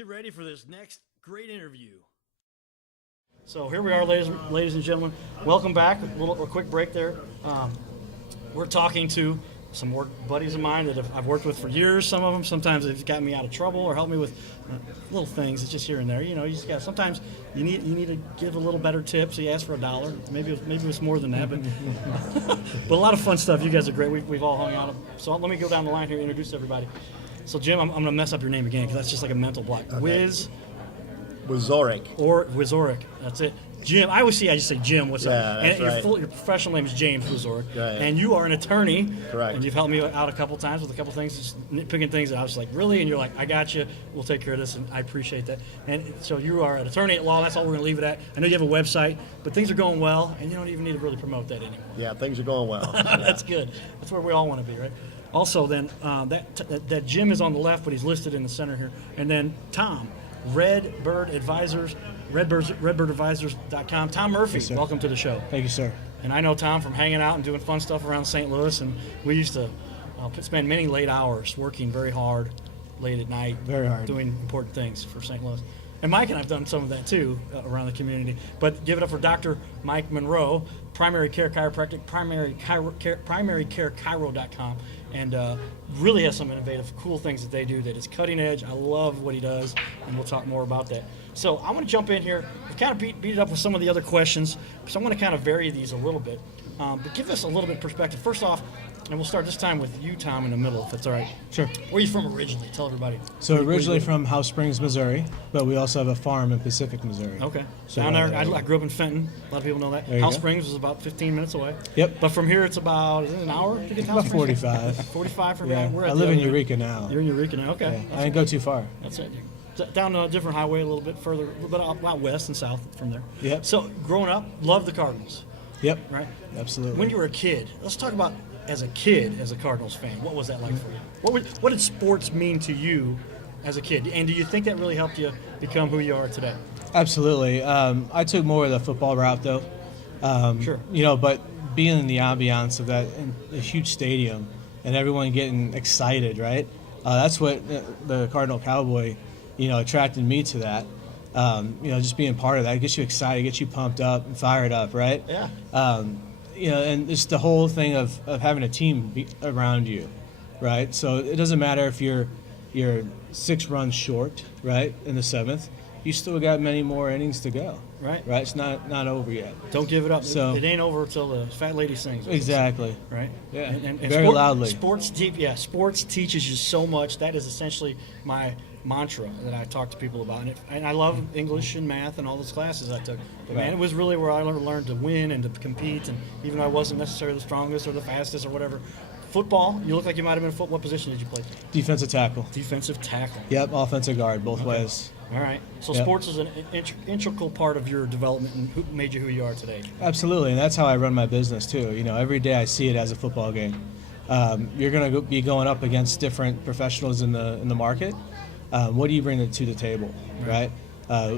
Get ready for this next great interview. So here we are, ladies and gentlemen. Welcome back. A quick break there. We're talking to some more buddies of mine that I've worked with for years. Some of them, sometimes they've gotten me out of trouble or helped me with little things. It's just here and there. You know, you just got. Sometimes you need to give a little better tip. So you ask for $1. Maybe it was more than that, but a lot of fun stuff. You guys are great. We've all hung out. So let me go down the line here and introduce everybody. So Jim, I'm going to mess up your name again because that's just like a mental block. Okay. Wizoric. Or Wizoric. That's it. Jim, I just say Jim. What's up? That's right. Your professional name is James Wizoric. Right. And you are an attorney. Correct. And you've helped me out a couple times with a couple things, just nitpicking things that I was like, really? And you're like, I got you. We'll take care of this, and I appreciate that. And so you are an attorney at law. That's all we're going to leave it at. I know you have a website, but things are going well, and you don't even need to really promote that anymore. Yeah, things are going well. That's good. That's where we all want to be, right? Also, then, that Jim is on the left, but he's listed in the center here. And then Tom, Redbird Advisors, redbirdadvisors.com. Tom Murphy, Yes, welcome to the show. Thank you, sir. And I know Tom from hanging out and doing fun stuff around St. Louis, and we used to spend many late hours working very hard, late at night, Very hard. doing important things for St. Louis. And Mike and I've done some of that too around the community. But give it up for Dr. Mike Monroe, primary care chiropractic, primarycarechiro.com, and really has some innovative, cool things that they do that is cutting edge. I love what he does, and we'll talk more about that. So I want to jump in here. We've kind of beat it up with some of the other questions, so I want to kind of vary these a little bit. But give us a little bit of perspective. First off, and we'll start this time with you, Tom, in the middle, if that's all right. Sure. Where are you from originally? Tell everybody. So originally from House Springs, Missouri, but we also have a farm in Pacific, Missouri. Okay. So Down there, I grew up in Fenton. A lot of people know that. There you House go. Springs was about 15 minutes away. Yep. But from here, it's about, is it an hour to get to House About Springs? 45. 45 from Yeah. here. We're I at live the in other end. Eureka now. You're in Eureka now. Okay. Yeah. I didn't go too far. That's it. Down a different highway a little bit further, a little bit out west and south from there. Yep. So growing up, loved the Cardinals, Yep. right? Absolutely. When you were a kid, let's talk about as a kid, as a Cardinals fan. What was that like for you? What did sports mean to you as a kid? And do you think that really helped you become who you are today? Absolutely. I took more of the football route, though. Sure. You know, but being in the ambiance of that in a huge stadium and everyone getting excited, right? That's what the Cardinal Cowboy, attracted me to that. Just being part of that, it gets you excited, gets you pumped up and fired up, right? Yeah. And it's the whole thing of having a team around you, right? So it doesn't matter if you're 6 runs short, right, in the 7th. You still got many more innings to go. Right. Right. It's not over yet. Don't give it up. So- it ain't over until the fat lady sings. Exactly. Right. Yeah. And Very loudly. Sports teaches you so much. That is essentially my mantra that I talk to people about. And I love English and math and all those classes I took. But man, Right. it was really where I learned to win and to compete. And even though I wasn't necessarily the strongest or the fastest or whatever, football. You look like you might have been football. What position did you play? Defensive tackle. Defensive tackle. Yep. Offensive guard, both Okay. ways. All right. So Yep. sports is an integral part of your development and who made you who you are today. Absolutely, and that's how I run my business too. Every day I see it as a football game. You're going to be going up against different professionals in the market. What do you bring to the table, right?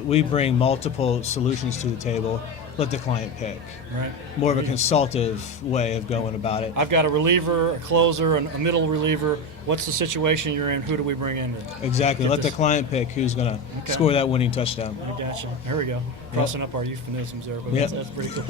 We bring multiple solutions to the table. Let the client pick. Right. More of a consultative way of going about it. I've got a reliever, a closer, a middle reliever. What's the situation you're in? Who do we bring in? Exactly. Get Let the this. client pick who's going Okay. to score that winning touchdown. I got you. Here we go. Crossing up our euphemisms there, but Yep. that's pretty cool.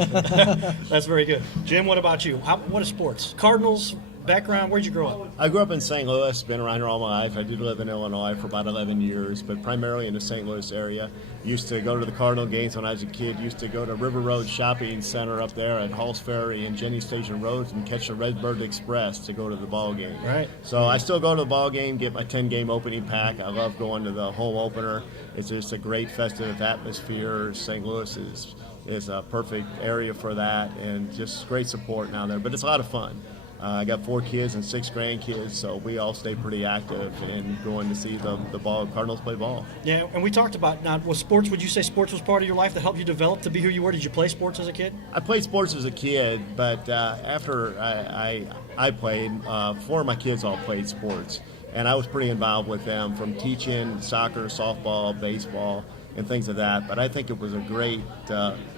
That's very good. Jim, what about you? What is sports? Cardinals background? Where'd you grow up? I grew up in St. Louis, been around here all my life. I did live in Illinois for about 11 years, but primarily in the St. Louis area. Used to go to the Cardinal games when I was a kid. Used to go to River Road Shopping Center up there at Halls Ferry and Jenny Station Roads and catch the Redbird Express to go to the ball game. Right. So I still go to the ball game, get my 10-game opening pack. I love going to the home opener. It's just a great festive atmosphere. St. Louis is a perfect area for that, and just great support down there. But it's a lot of fun. I got 4 kids and 6 grandkids, so we all stay pretty active in going to see the Cardinals play ball. Yeah, and we talked about now. Was sports? Would you say sports was part of your life that helped you develop to be who you were? Did you play sports as a kid? I played sports as a kid, but after I played, 4 of my kids all played sports, and I was pretty involved with them, from teaching soccer, softball, baseball, and things of that. But I think it was a great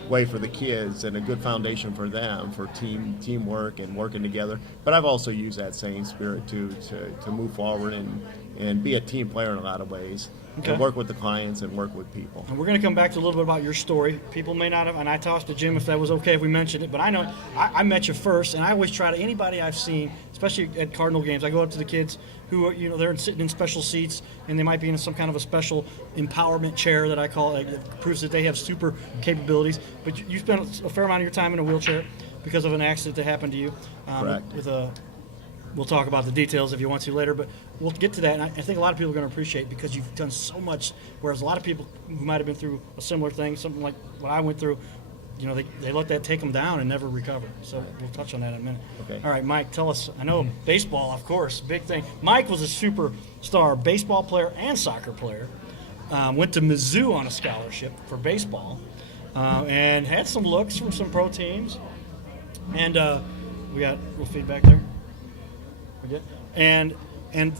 way for the kids and a good foundation for them for teamwork and working together. But I've also used that same spirit to move forward and be a team player in a lot of ways, Okay. and work with the clients and work with people. And we're going to come back to a little bit about your story. People may not have, and I tossed to Jim if that was okay if we mentioned it, but I know I met you first, and I always try to, anybody I've seen, especially at Cardinal games, I go up to the kids who are, they're sitting in special seats, and they might be in some kind of a special empowerment chair that I call it. It proves that they have super capabilities. But you spent a fair amount of your time in a wheelchair because of an accident that happened to you. Correct. We'll talk about the details if you want to later, but we'll get to that. And I think a lot of people are going to appreciate because you've done so much, whereas a lot of people who might have been through a similar thing, something like what I went through, they let that take them down and never recover. So we'll touch on that in a minute. Okay. All right, Mike, tell us. I know baseball, of course, big thing. Mike was a superstar baseball player and soccer player. Went to Mizzou on a scholarship for baseball, and had some looks from some pro teams. And we got a little feedback there. We good? And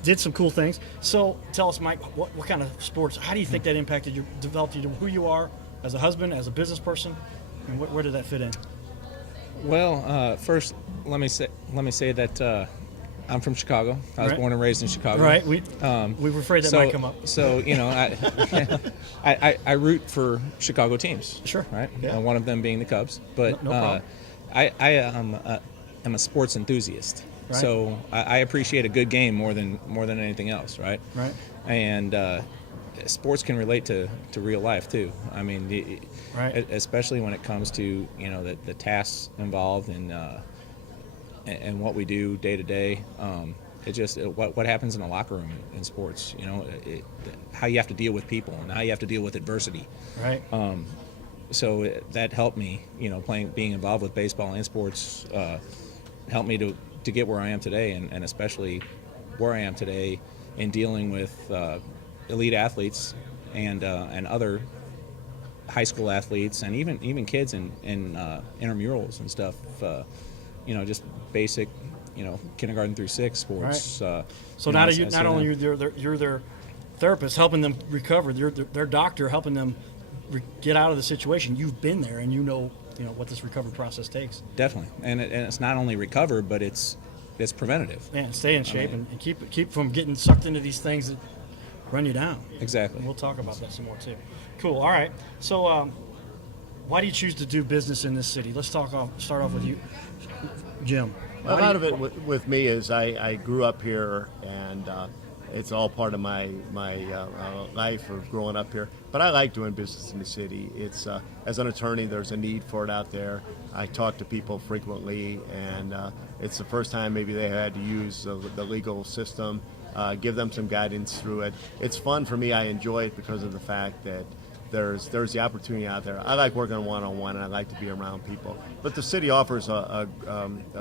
did some cool things. So tell us, Mike, what kind of sports? How do you think that impacted you, developed you to who you are as a husband, as a business person, and where did that fit in? Well, first, let me say that I'm from Chicago. I was Right. born and raised in Chicago. Right. We were afraid that might come up. So I root for Chicago teams. Sure. Right. Yeah. One of them being the Cubs, but No problem. I'm a sports enthusiast. Right. So I appreciate a good game more than anything else. Right. Right. And sports can relate to real life too. I mean, Right. especially when it comes to the tasks involved and what we do day to day. What happens in the locker room in sports. How you have to deal with people and how you have to deal with adversity. Right. So that helped me. Being involved with baseball and sports helped me to get where I am today, and especially where I am today in dealing with elite athletes and other high school athletes and even kids in intramurals and stuff. Just basic, kindergarten through 6 sports. Right. So not only you're their therapist helping them recover, you're their doctor helping them get out of the situation. You've been there and you know what this recovery process takes. Definitely, and it's not only recover, but it's preventative. Man, stay in shape and keep from getting sucked into these things that run you down. Exactly. And we'll talk about that some more too. Cool. All right. So, why do you choose to do business in this city? Let's start off with you, Jim. A lot of it with me is I grew up here, and it's all part of my life of growing up here. But I like doing business in the city. It's as an attorney, there's a need for it out there. I talk to people frequently, and it's the first time maybe they had to use the legal system, give them some guidance through it. It's fun for me. I enjoy it because of the fact that there's the opportunity out there. I like working one-on-one, and I like to be around people. But the city offers a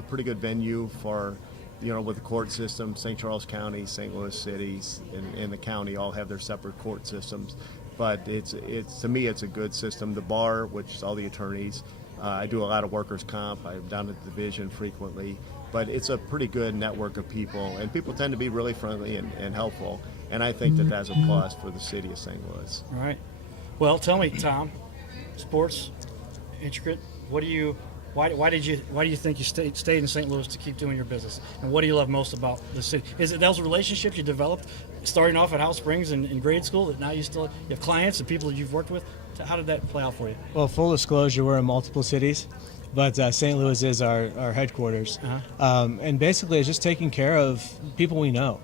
pretty good venue for, with the court system. St. Charles County, St. Louis cities, and the county all have their separate court systems. But it's to me, it's a good system. The bar, which is all the attorneys, I do a lot of workers' comp. I'm down at the division frequently. But it's a pretty good network of people, and people tend to be really friendly and helpful. And I think that that's a plus for the city of St. Louis. All right. Well, tell me, Tom, sports, intricate. Why do you think you stayed in St. Louis to keep doing your business? And what do you love most about the city? Is it those relationships you developed starting off at House Springs in grade school that now you have clients and people that you've worked with? How did that play out for you? Well, full disclosure, we're in multiple cities, but St. Louis is our headquarters. Uh-huh. And basically it's just taking care of people we know,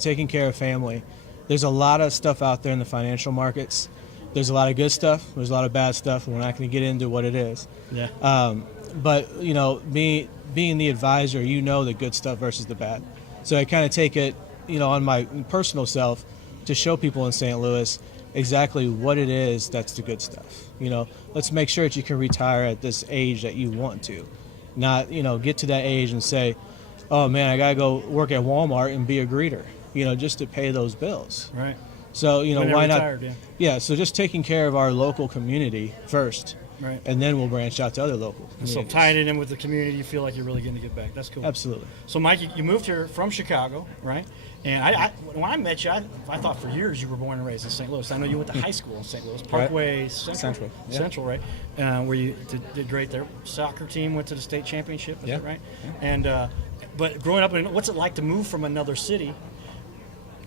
taking care of family. There's a lot of stuff out there in the financial markets. There's a lot of good stuff. There's a lot of bad stuff. And we're not going to get into what it is. Yeah. But, being the advisor, the good stuff versus the bad. So I kind of take it, on my personal self to show people in St. Louis exactly what it is that's the good stuff. Let's make sure that you can retire at this age that you want to. Not, get to that age and say, oh, man, I got to go work at Walmart and be a greeter, just to pay those bills. Right. So, why retired, not? yeah. Yeah, so just taking care of our local community first. Right. And then we'll branch out to other local communities. So tying it in with the community, you feel like you're really going to give back. That's cool. Absolutely. So, Mike, you moved here from Chicago, right? And when I met you, I thought for years you were born and raised in St. Louis. I know you went to high school in St. Louis, Parkway Central. Yeah. Central, right? Where you did great there. Soccer team went to the state championship, is Yeah. that right? Yeah. And but growing up, what's it like to move from another city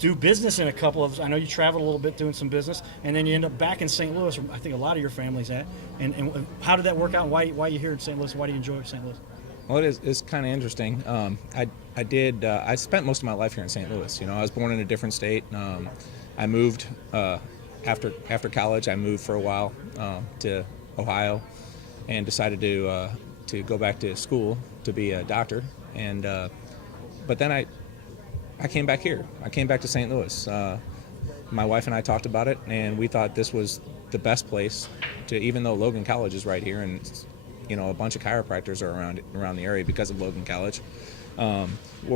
do business in a couple of. I know you traveled a little bit doing some business, and then you end up back in St. Louis. Where I think a lot of your family's at. And how did that work out? Why are you here in St. Louis? Why do you enjoy St. Louis? Well, it's kind of interesting. I spent most of my life here in St. Louis. You know, I was born in a different state. I moved after college. I moved for a while to Ohio, and decided to go back to school to be a doctor. And but then I came back here. I came back to St. Louis. My wife and I talked about it, and we thought this was the best place to, even though Logan College is right here, and you know, a bunch of chiropractors are around the area because of Logan College. We're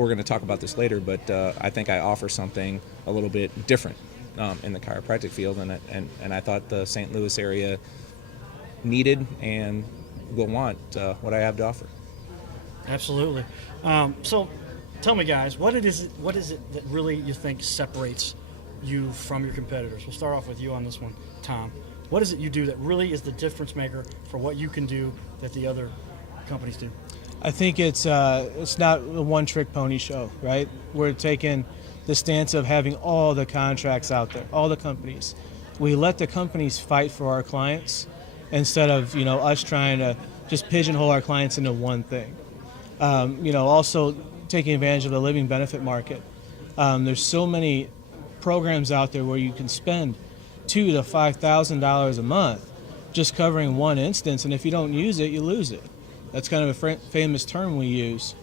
going to talk about this later, but I think I offer something a little bit different in the chiropractic field, and I thought the St. Louis area needed and will want what I have to offer. Absolutely. So, tell me, guys, what is it that really you think separates you from your competitors? We'll start off with you on this one, Tom. What is it you do that really is the difference maker for what you can do that the other companies do? I think it's not a one-trick pony show, right? We're taking the stance of having all the contracts out there, all the companies. We let the companies fight for our clients instead of, you know, us trying to just pigeonhole our clients into one thing. You know, also taking advantage of the living benefit market. There's so many programs out there where you can spend $2,000 to $5,000 a month just covering one instance, and if you don't use it, you lose it. That's kind of a famous term we use.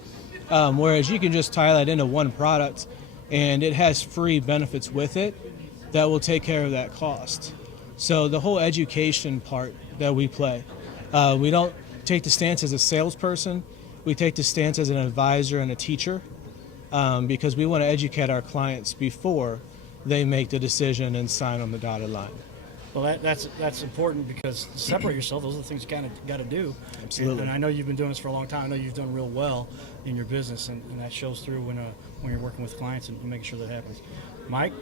Whereas you can just tie that into one product, and it has free benefits with it that will take care of that cost. So the whole education part that we play, we don't take the stance as a salesperson. We take the stance as an advisor and a teacher, because we want to educate our clients before they make the decision and sign on the dotted line. Well, that's important, because to separate yourself, those are the things you kind of got to do. Absolutely. And I know you've been doing this for a long time. I know you've done real well in your business, and that shows through when you're working with clients and making sure that happens. Mike,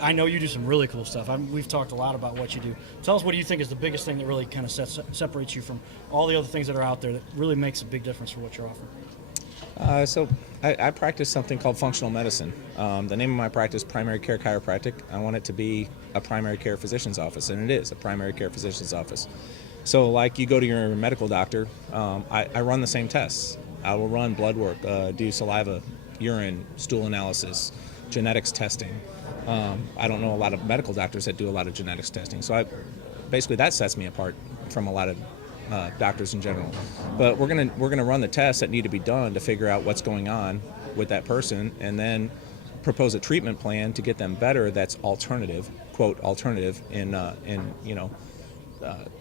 I know you do some really cool stuff. We've talked a lot about what you do. Tell us, what do you think is the biggest thing that really kind of separates you from all the other things that are out there that really makes a big difference for what you're offering? So I practice something called functional medicine. The name of my practice, Primary Care Chiropractic. I want it to be a primary care physician's office, and it is a primary care physician's office. So like you go to your medical doctor, I run the same tests. I will run blood work, do saliva, urine, stool analysis, genetics testing. I don't know a lot of medical doctors that do a lot of genetics testing. So basically that sets me apart from a lot of doctors in general. But we're gonna run the tests that need to be done to figure out what's going on with that person, and then propose a treatment plan to get them better. That's alternative, quote alternative, in you know,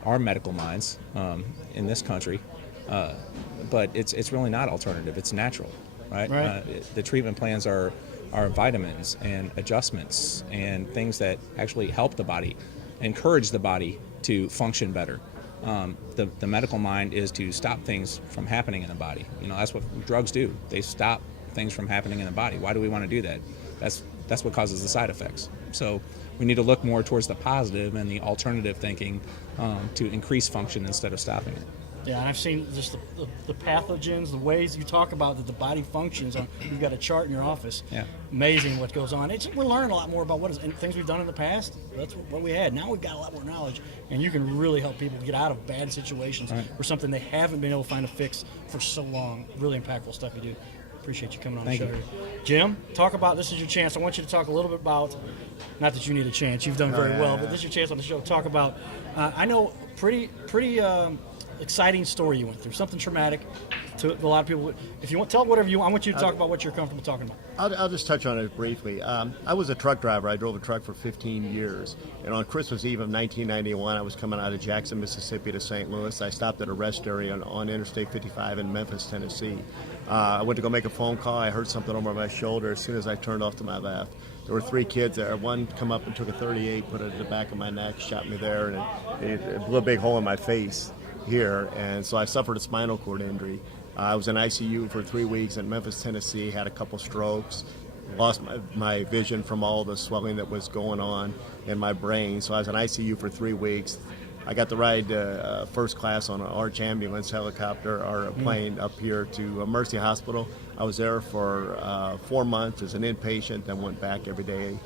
our medical minds in this country. But it's really not alternative. It's natural, right? The treatment plans are vitamins and adjustments and things that actually help the body, encourage the body to function better. The medical mind is to stop things from happening in the body. You know, that's what drugs do. They stop things from happening in the body. Why do we want to do that? That's what causes the side effects. So we need to look more towards the positive and the alternative thinking to increase function instead of stopping it. Yeah, and I've seen just the pathogens, the ways you talk about that the body functions. You've got a chart in your office. Yeah. Amazing what goes on. We're learning a lot more about and things we've done in the past. That's what we had. Now we've got a lot more knowledge, and you can really help people get out of bad situations for something they haven't been able to find a fix for so long. Really impactful stuff you do. Appreciate you coming on Thank the show. you. Jim, talk about, this is your chance. I want you to talk a little bit about, not that you need a chance, you've done very well, but this is your chance on the show to talk about, I know, pretty exciting story you went through, something traumatic to a lot of people. If you want, tell whatever you want. I want you to talk about what you're comfortable talking about. I'll just touch on it briefly. I was a truck driver. I drove a truck for 15 years. And on Christmas Eve of 1991, I was coming out of Jackson, Mississippi to St. Louis. I stopped at a rest area on Interstate 55 in Memphis, Tennessee. I went to go make a phone call. I heard something over my shoulder. As soon as I turned off to my left, there were 3 kids there. One come up and took a .38, put it at the back of my neck, shot me there, and it blew a big hole in my face here. And so I suffered a spinal cord injury. I was in ICU for 3 weeks in Memphis, Tennessee, had a couple strokes, lost my vision from all the swelling that was going on in my brain. So I was in ICU for 3 weeks. I got to ride first class on an Arch ambulance helicopter or a plane up here to Mercy Hospital. I was there for 4 months as an inpatient, then went back every day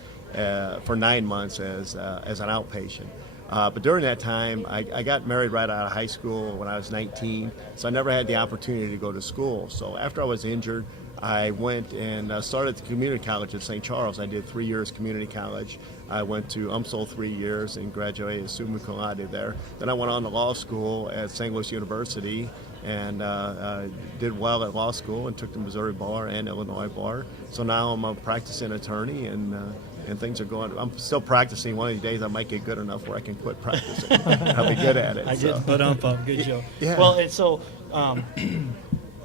for 9 months as an outpatient. But during that time, I got married right out of high school when I was 19, so I never had the opportunity to go to school. So after I was injured, I went and started the community college at St. Charles. I did 3 years community college. I went to UMSL 3 years and graduated summa cum laude there. Then I went on to law school at St. Louis University and did well at law school and took the Missouri bar and Illinois bar. So now I'm a practicing attorney and things are going. I'm still practicing. One of these days I might get good enough where I can quit practicing. I'll be good at it. I get but good joke. Yeah. Well, and so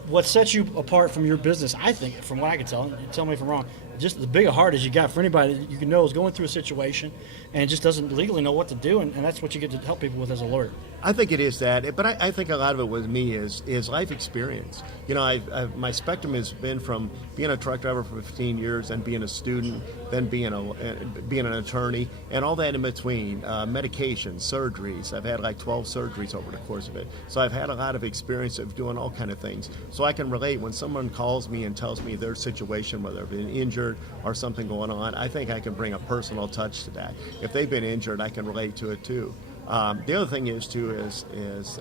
what sets you apart from your business, I think, from what I can tell, tell me if I'm wrong, just the big a heart as you got for anybody that you can know is going through a situation and just doesn't legally know what to do, and that's what you get to help people with as a lawyer. I think it is that, but I think a lot of it with me is life experience. You know, my spectrum has been from being a truck driver for 15 years, and being a student, then being an attorney, and all that in between. Medications, surgeries. I've had like 12 surgeries over the course of it. So I've had a lot of experience of doing all kind of things. So I can relate when someone calls me and tells me their situation, whether they've been injured or something going on. I think I can bring a personal touch to that. If they've been injured, I can relate to it too. The other thing is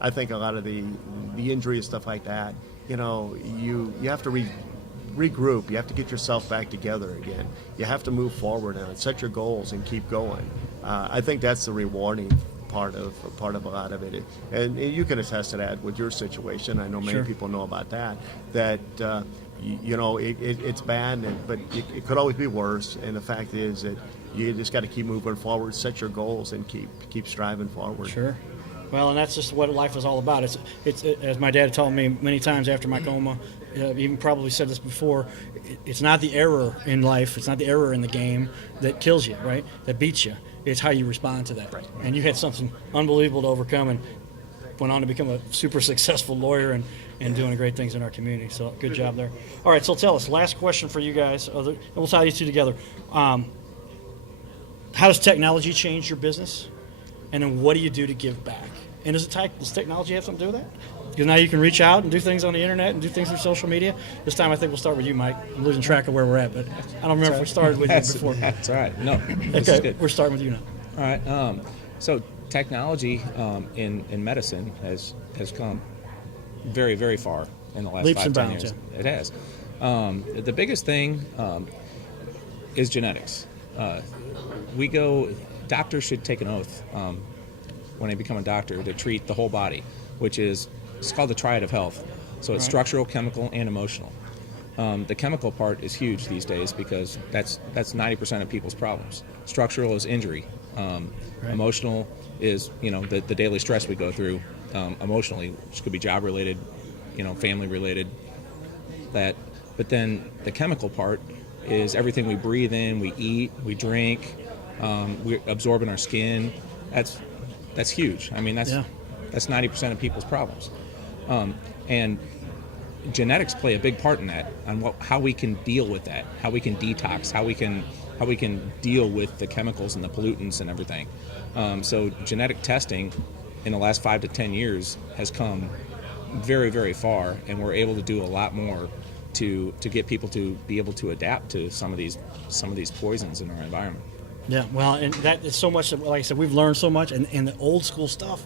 I think a lot of the injury and stuff like that, you know, you have to regroup. You have to get yourself back together again. You have to move forward and set your goals and keep going. I think that's the rewarding part of a lot of it, and you can attest to that with your situation. I know many Sure. people know about that. You know, it's bad, but it could always be worse. And the fact is that you just got to keep moving forward, set your goals, and keep striving forward. Sure. Well, and that's just what life is all about. It's as my dad told me many times after my coma, even probably said this before, it's not the error in life, it's not the error in the game that kills you, right? That beats you. It's how you respond to that. Right. And you had something unbelievable to overcome and went on to become a super successful lawyer and doing great things in our community. So good job there. All right, so tell us, last question for you guys, and we'll tie these two together. How does technology change your business? And then what do you do to give back? And does technology have something to do with that? Because now you can reach out and do things on the internet and do things through social media. This time I think we'll start with you, Mike. I'm losing track of where we're at, but I don't remember if we started with you before. That's all right. No, this is Okay, good. we're starting with you now. All right. So technology in medicine has come very, very far in the last Leaps 5-10 and bounds, years. It has. The biggest thing is genetics. Doctors should take an oath when they become a doctor to treat the whole body, which it's called the triad of health. So it's structural, chemical, and emotional. The chemical part is huge these days because that's 90% of people's problems. Structural is injury. Emotional is the daily stress we go through emotionally, which could be job related, family related. But then the chemical part is everything we breathe in, we eat, we drink, we absorb in our skin. That's huge. I mean, that's 90% of people's problems. And genetics play a big part in that, on how we can deal with that, how we can detox, how we can deal with the chemicals and the pollutants and everything. So genetic testing in the last 5 to 10 years has come very, very far, and we're able to do a lot more to get people to be able to adapt to some of these poisons in our environment. Yeah, well, and that is so much, like I said, we've learned so much, and the old school stuff,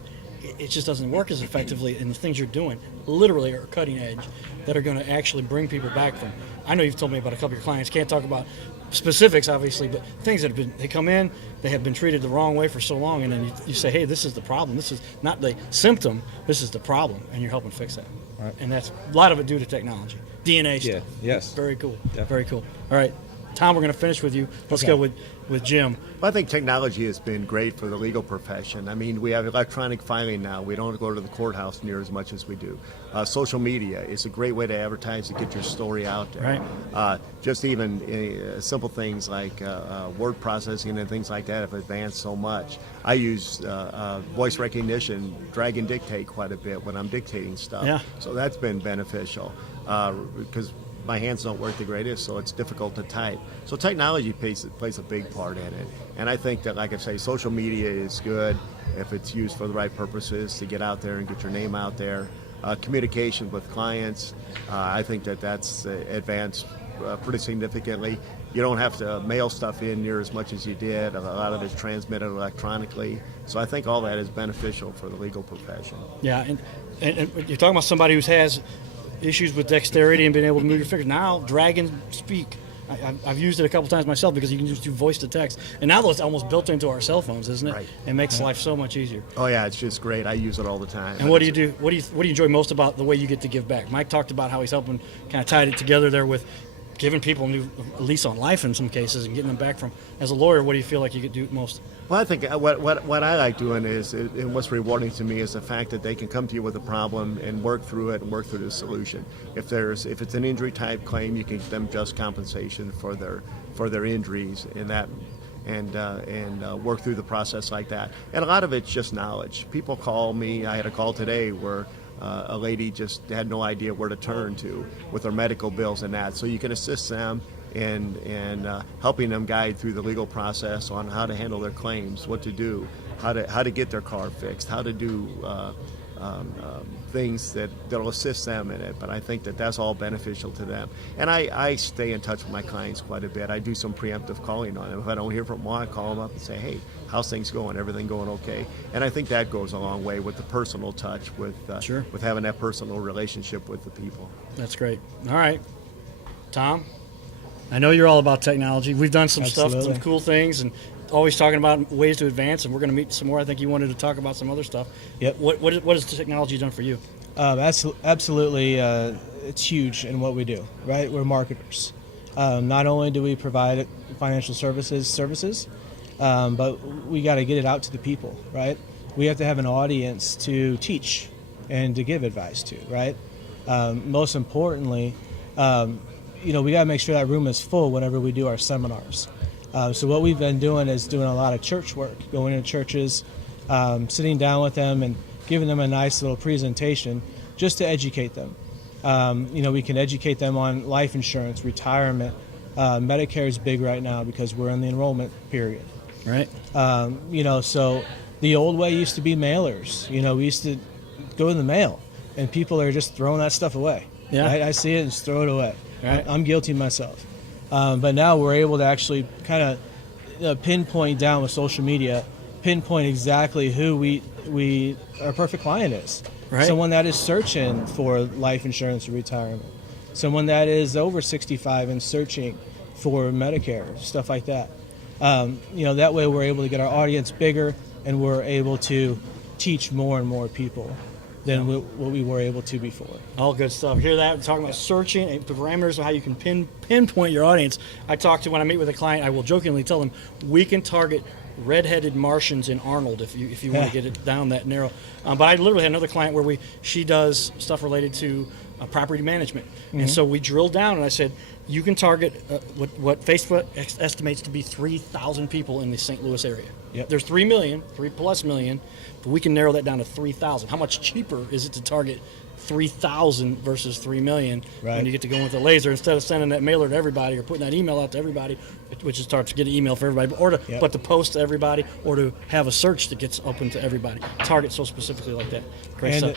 it just doesn't work as effectively, and the things you're doing literally are cutting edge that are going to actually bring people back from. I know you've told me about a couple of your clients, can't talk about specifics, obviously, but things that they come in, they have been treated the wrong way for so long, and then you say, hey, this is the problem. This is not the symptom, this is the problem, and you're helping fix that. Right. And that's a lot of it due to technology. DNA stuff. Yeah, yes. Very cool. Definitely. Very cool. All right, Tom, we're going to finish with you. Let's Okay. go with Jim. I think technology has been great for the legal profession. I mean, we have electronic filing now. We don't go to the courthouse near as much as we do. Social media is a great way to advertise to get your story out there. Right. Just even simple things like word processing and things like that have advanced so much. I use voice recognition, drag and dictate quite a bit when I'm dictating stuff. Yeah. So that's been beneficial because my hands don't work the greatest, so it's difficult to type. So technology plays a big part in it. And I think that, like I say, social media is good if it's used for the right purposes to get out there and get your name out there. communication with clients. I think that's advanced pretty significantly. You don't have to mail stuff in near as much as you did. A lot of it's transmitted electronically. So I think all that is beneficial for the legal profession. Yeah, and you're talking about somebody who has issues with dexterity and being able to move your fingers. Now, drag and speak. I've used it a couple times myself because you can just do voice to text. And now it's almost built into our cell phones, isn't it? Right. It makes life so much easier. Oh yeah, it's just great. I use it all the time. And what do you do? What do you enjoy most about the way you get to give back? Mike talked about how he's helping kind of tied it together there with giving people a lease on life in some cases and getting them back from. As a lawyer, what do you feel like you could do most? Well, I think what I like doing is, and what's rewarding to me is the fact that they can come to you with a problem and work through it and work through the solution. If it's an injury type claim, you can give them just compensation for their injuries and work through the process like that. And a lot of it's just knowledge. People call me. I had a call today where a lady just had no idea where to turn to with her medical bills and that. So you can assist them in helping them guide through the legal process on how to handle their claims, what to do, how to get their car fixed, how to do things that'll assist them in it. But I think that's all beneficial to them. And I stay in touch with my clients quite a bit. I do some preemptive calling on them. If I don't hear from them, I call them up and say, hey, how's things going? Everything going okay? And I think that goes a long way with the personal touch, with Sure. with having that personal relationship with the people. That's great. All right. Tom, I know you're all about technology. We've done some stuff, Absolutely. some cool things, and always talking about ways to advance, and we're going to meet some more. I think you wanted to talk about some other stuff. Yep. What has technology done for you? Absolutely, it's huge in what we do, right? We're marketers. Not only do we provide financial services, but we got to get it out to the people, right? We have to have an audience to teach and to give advice to, right? Most importantly, we got to make sure that room is full whenever we do our seminars. So what we've been doing is doing a lot of church work, going into churches, sitting down with them and giving them a nice little presentation just to educate them. We can educate them on life insurance, retirement. Medicare is big right now because we're in the enrollment period. Right. So the old way used to be mailers. We used to go in the mail, and people are just throwing that stuff away. Yeah. Right? I see it and just throw it away. Right. I'm guilty myself. But now we're able to actually kind of pinpoint down with social media, pinpoint exactly who our perfect client is. Right. Someone that is searching for life insurance or retirement. Someone that is over 65 and searching for Medicare, stuff like that. That way we're able to get our audience bigger, and we're able to teach more and more people than what we were able to before. All good stuff. Hear that? We're talking about searching and the parameters of how you can pinpoint your audience. When I meet with a client, I will jokingly tell them we can target redheaded Martians in Arnold if you want to get it down that narrow. But I literally had another client where she does stuff related to property management, and so we drilled down and I said you can target what Facebook estimates to be 3,000 people in the St. Louis area. Yep. There's 3 plus million, but we can narrow that down to 3,000. How much cheaper is it to target 3,000 versus 3 million when Right. you get to go with the laser instead of sending that mailer to everybody or putting that email out to everybody, which is hard to get an email for everybody, but to post to everybody or to have a search that gets open to everybody. Target so specifically like that. Great stuff.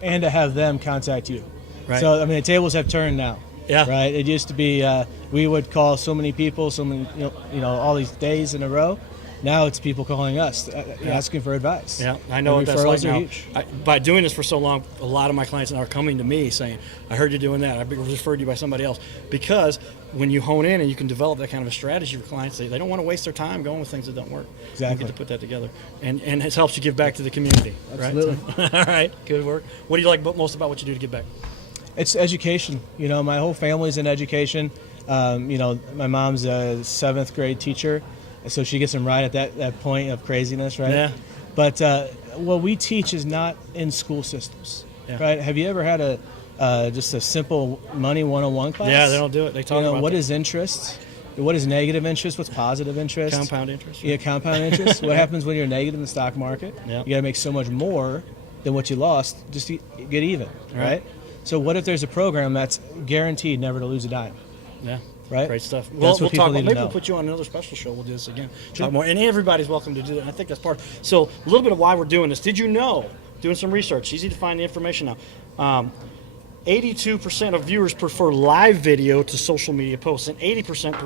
And to have them contact you. Right. So the tables have turned now. Yeah. Right. It used to be we would call so many people, so many all these days in a row. Now it's people calling us, asking for advice. Yeah, I know And what that's like referrals are now. huge. By doing this for so long, a lot of my clients now are coming to me saying, I heard you doing that. I referred you by somebody else. Because when you hone in and you can develop that kind of a strategy for clients, they don't want to waste their time going with things that don't work. Exactly. You get to put that together. And it helps you give back to the community. Absolutely. Right? All right, good work. What do you like most about what you do to give back? It's education. My whole family's in education. My mom's a 7th grade teacher, so she gets them right at that point of craziness, right? Yeah. But what we teach is not in school systems, Yeah. right? Have you ever had just a simple money 101 class? Yeah, they don't do it. They talk about what that. is interest? What is negative interest? What's positive interest? Compound interest. Yeah, compound interest. What happens when you're negative in the stock market? Yeah. You got to make so much more than what you lost just to get even, right? So what if there's a program that's guaranteed never to lose a dime? Yeah. Right? Great stuff. That's We'll what talk people about. need to Maybe know. we'll put you on another special show. We'll do this again. Talk more. And everybody's welcome to do that. And I think that's part. So a little bit of why we're doing this. Did you know? Doing some research. Easy to find the information now. 82% of viewers prefer live video to social media posts, and 80%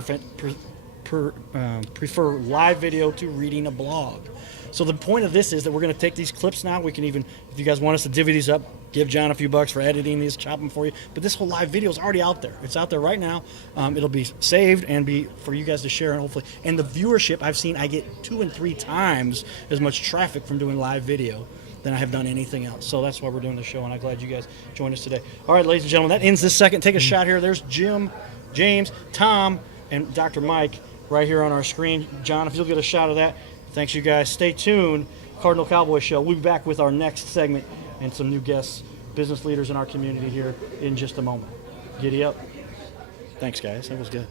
prefer live video to reading a blog. So the point of this is that we're going to take these clips now. We can even, if you guys want us to divvy these up, give John a few bucks for editing these, chop them for you. But this whole live video is already out there. It's out there right now. It'll be saved and be for you guys to share, and hopefully. And the viewership I've seen, I get 2 and 3 times as much traffic from doing live video than I have done anything else. So that's why we're doing the show, and I'm glad you guys joined us today. All right, ladies and gentlemen, that ends this second. Take a shot here. There's Jim, James, Tom, and Dr. Mike right here on our screen. John, if you'll get a shot of that. Thanks, you guys. Stay tuned. Cardinal Cowboy Show. We'll be back with our next segment and some new guests, business leaders in our community here in just a moment. Giddy up. Thanks, guys. That was good.